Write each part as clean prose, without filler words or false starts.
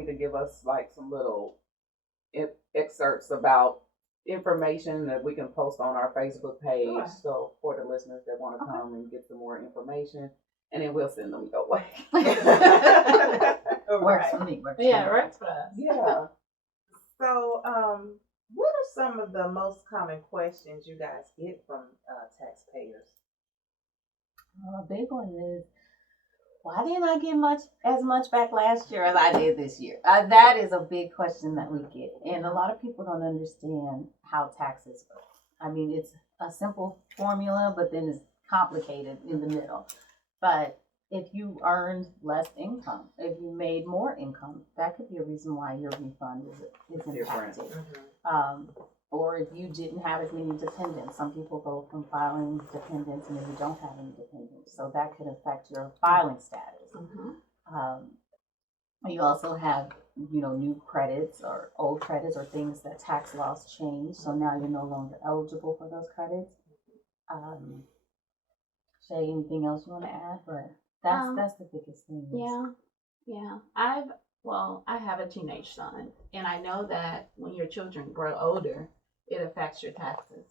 need to give us like some little excerpts about information that we can post on our Facebook page. Sure. So for the listeners that want to come and get some more information, and then we'll send them your way. Works for me. Works for us. Yeah. So, what are some of the most common questions you guys get from taxpayers? A big one is, why didn't I get as much back last year as I did this year? That is a big question that we get. And a lot of people don't understand how taxes work. I mean, it's a simple formula, but then it's complicated in the middle. But if you earned less income, if you made more income, that could be a reason why your refund is impacted. Or if you didn't have as many dependents. Some people go from filing dependents and then you don't have any dependents. So that could affect your filing status. You also have, new credits or old credits or things that tax laws change. So now you're no longer eligible for those credits. Shay, anything else you want to add? But that's the biggest thing. Yeah. I have a teenage son, and I know that when your children grow older, it affects your taxes.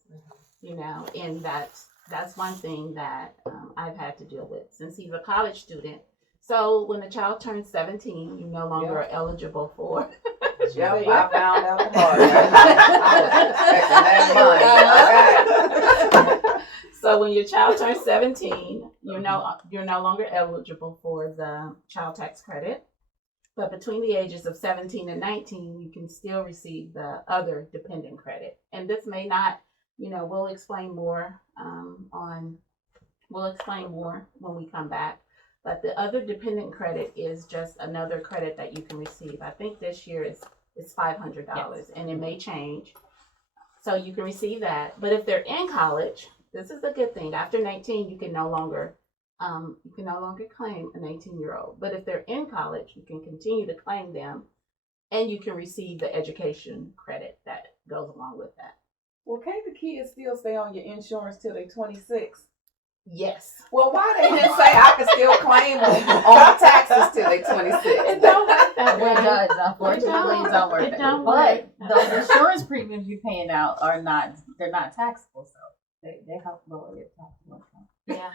And that's one thing that I've had to deal with since he's a college student. So when a child turns 17, you no longer are eligible for. I found out the hard way. I was expecting that money. So when your child turns 17, you're no longer eligible for the child tax credit. But between the ages of 17 and 19, you can still receive the other dependent credit. And this may not, we'll explain more when we come back. But the other dependent credit is just another credit that you can receive. I think this year is $500, yes. And it may change. So you can receive that. But if they're in college, this is a good thing. After 19, you can no longer claim an 18-year-old. But if they're in college, you can continue to claim them, and you can receive the education credit that goes along with that. Well, can't the kids still stay on your insurance till they're 26? Yes. Well, why they didn't say I can still claim on taxes till they're 26? It don't work that way. It does. Unfortunately, it don't work that way. But those insurance premiums you're paying out they're not taxable, so they help lower your taxable income. Yeah.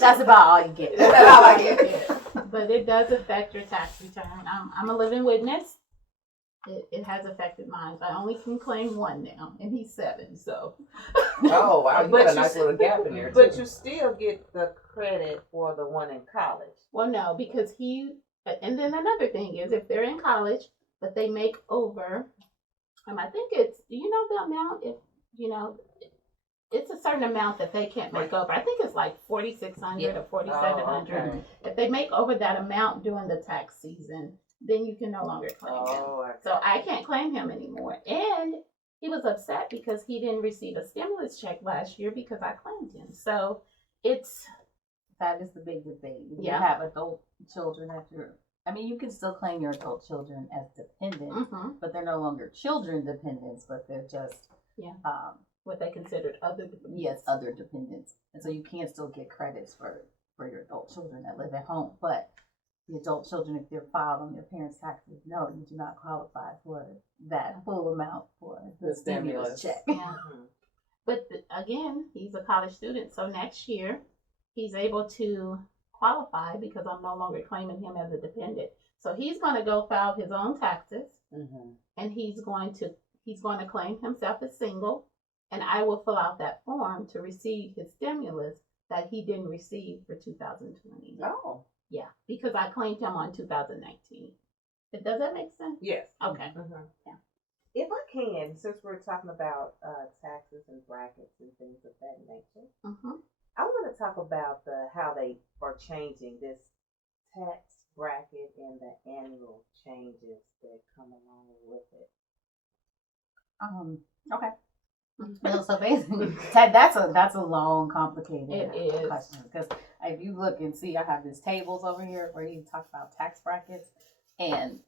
That's about all you get. That's all I get. But it does affect your tax return. I'm a living witness. It has affected mine. I only can claim one now, and he's 7. So. Oh wow! You got a nice little gap in there too. But you still get the credit for the one in college. Well, no, because and then another thing is if they're in college, but they make over, I think it's, do you know the amount? If it's a certain amount that they can't make over. I think it's like $4,600 or $4,700. Okay. If they make over that amount during the tax season, then you can no longer claim him. Okay. So I can't claim him anymore. And he was upset because he didn't receive a stimulus check last year because I claimed him. So that is the big debate. You have adult children you can still claim your adult children as dependents, but they're no longer children dependents, but they're just what they considered other dependents. Yes, other dependents. And so you can still get credits for your adult children that live at home. But the adult children, if they're filed on their parents' taxes, no, you do not qualify for that full amount for the stimulus check. Yeah. But again, he's a college student, so next year he's able to qualify because I'm no longer claiming him as a dependent. So he's going to go file his own taxes, and he's going to claim himself as single, and I will fill out that form to receive his stimulus that he didn't receive for 2020. Oh. Yeah, because I claimed him on 2019. Does that make sense? Yes. Okay. Yeah. If I can, since we're talking about taxes and brackets and things of that nature, I want to talk about how they are changing this tax bracket and the annual changes that come along with it. Okay. So basically, that's a long, complicated question, because if you look and see, I have these tables over here where you talk about tax brackets and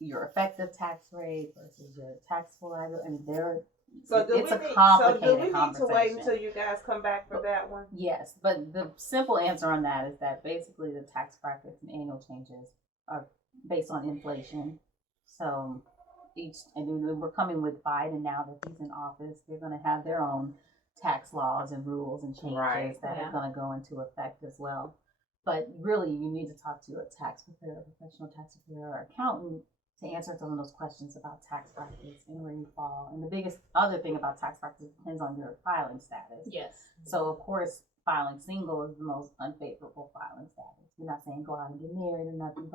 your effective tax rate versus your taxable liability. It's a complicated conversation. So do we need to wait until you guys come back for that one? Yes, but the simple answer on that is that basically the tax brackets and annual changes are based on inflation. So and then we're coming with Biden now that he's in office. They're going to have their own tax laws and rules and changes that are going to go into effect as well. But really, you need to talk to a tax preparer, a professional tax preparer, or accountant to answer some of those questions about tax brackets and where you fall. And the biggest other thing about tax brackets depends on your filing status. Yes. So of course, filing single is the most unfavorable filing status. We're not saying go out and get married or nothing,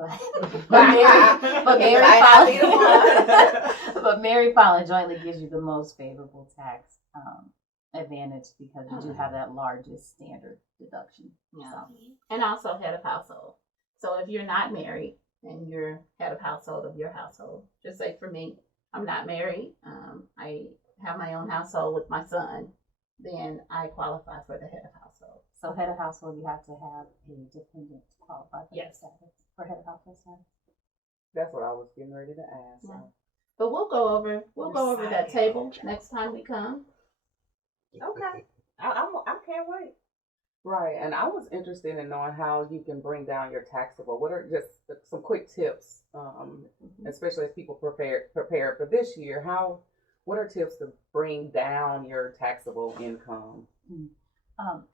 but married filing jointly gives you the most favorable tax advantage because you do have that largest standard deduction. Yeah. So. And also head of household. So if you're not married and you're head of household of your household, just say for me, I'm not married. I have my own household with my son. Then I qualify for the head of household. So head of household, you have to have a dependent to qualify for Yes. status for head of household status. That's what I was getting ready to ask. Yeah. But we'll go over that table next time we come. Okay. I can't wait. Right, and I was interested in knowing how you can bring down your taxable. What are just some quick tips, especially as people prepare for this year? What are tips to bring down your taxable income?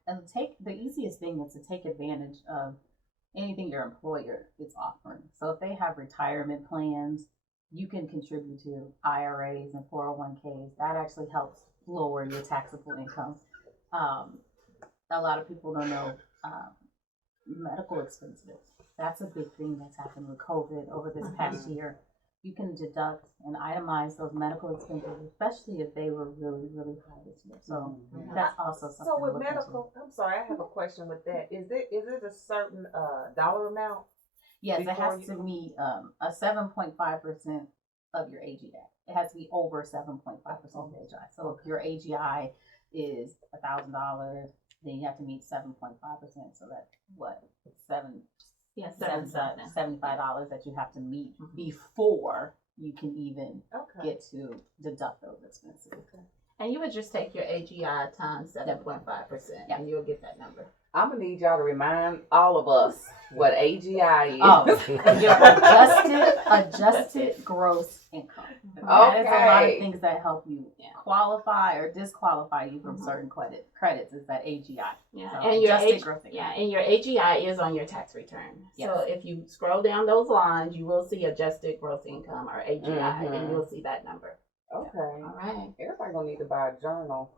And the easiest thing is to take advantage of anything your employer is offering. So if they have retirement plans, you can contribute to IRAs and 401ks. That actually helps lower your taxable income. A lot of people don't know medical expenses. That's a big thing that's happened with COVID over this past year. You can deduct and itemize those medical expenses, especially if they were really, really high this year. So that's also something. So with to look medical, I'm sorry, I have a question with that. Is it a certain dollar amount? Yes, it has to meet a 7.5% of your AGI. It has to be over 7.5% of your AGI. So if your AGI is $1,000, then you have to meet 7.5%. So that's what $75 that you have to meet before you can even get to deduct those expenses. And you would just take your AGI times 7.5%, and you'll get that number. I'm gonna need y'all to remind all of us what AGI is. Your adjusted gross income. That is a lot of things that help you qualify or disqualify you from certain credits. Is that AGI? Yeah, so and your gross income. Yeah, and your AGI is on your tax return. Yes. So if you scroll down those lines, you will see adjusted gross income or AGI, and you'll see that number. Okay. All right. Everybody gonna need to buy a journal.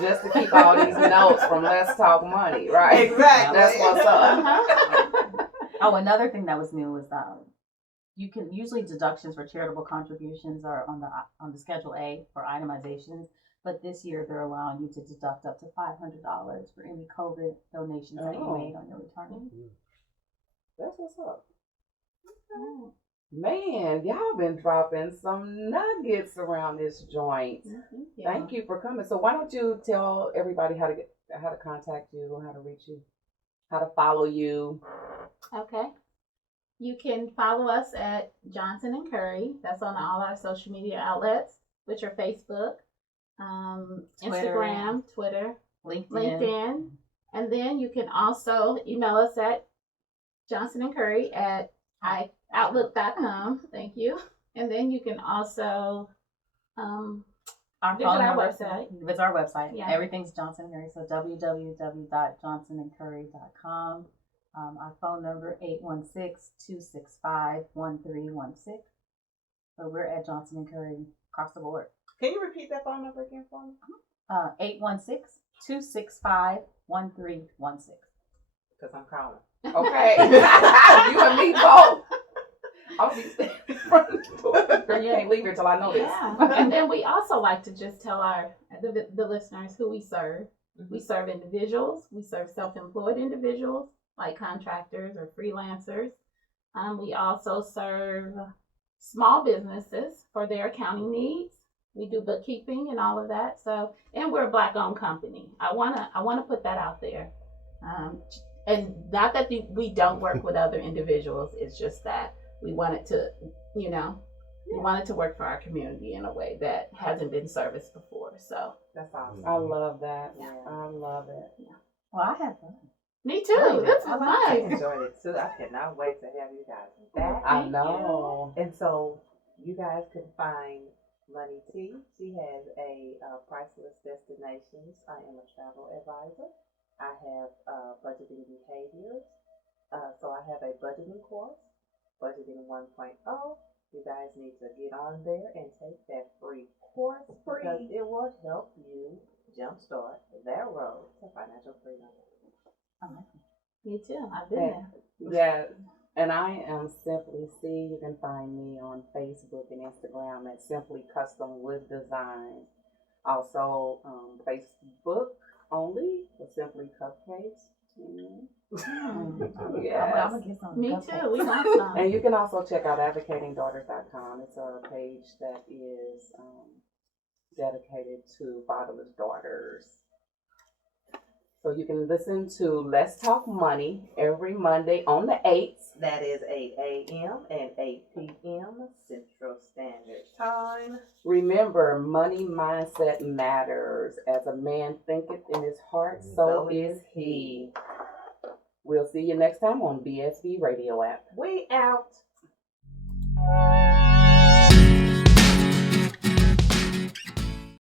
Just to keep all these notes from Let's Talk Money, right? Exactly. That's what's up. Oh, another thing that was new was you can usually deductions for charitable contributions are on the Schedule A for itemizations, but this year they're allowing you to deduct up to $500 for any COVID donations that you made on your return. That's what's up. Okay. Man, y'all been dropping some nuggets around this joint. Thank you for coming. So why don't you tell everybody how to contact you, how to reach you, how to follow you? Okay. You can follow us at Johnson and Curry. That's on all our social media outlets, which are Facebook, Instagram, Twitter, LinkedIn. And then you can also email us at Johnson and Curry at outlook.com. Thank you. And then you can also visit our website. It's our website. Yeah. Everything's Johnson and Curry. So www.johnsonandcurry.com. Our phone number 816-265-1316. So we're at Johnson and Curry across the board. Can you repeat that phone number again for me? 816-265-1316. Because I'm calling. Okay. You and me both. I'll be standing in front of the door. Girl, you ain't leave here till I know this. And then we also like to just tell the listeners who we serve. We serve individuals. We serve self-employed individuals like contractors or freelancers. We also serve small businesses for their accounting needs. We do bookkeeping and all of that. So, and we're a Black-owned company. I wanna put that out there. And not that we don't work with other individuals. It's just that we wanted to, we wanted to work for our community in a way that hasn't been serviced before. So that's awesome. I love that. Yeah. I love it. Well, I had fun. Me too. This was I nice. enjoyed it too. I cannot wait to have you guys back. I know. And so you guys can find Money T. She has a priceless destinations. I am a travel advisor. I have budgeting behaviors. So I have a budgeting course, Budgeting 1.0. You guys need to get on there and take that free course because it will help you jumpstart that road to financial freedom. Me too. I've been there. Yes. And I am Simply C. You can find me on Facebook and Instagram at Simply Custom Wood Design. Also, Facebook only for Simply Cupcakes. Yes. I'm gonna get some. Me too. We want some. And you can also check out advocatingdaughters.com. It's a page that is dedicated to fatherless daughters. So you can listen to Let's Talk Money every Monday on the 8th. That is 8 a.m. and 8 p.m. Central Standard Time. Remember, money mindset matters. As a man thinketh in his heart, so is he. We'll see you next time on BSB Radio app. We out.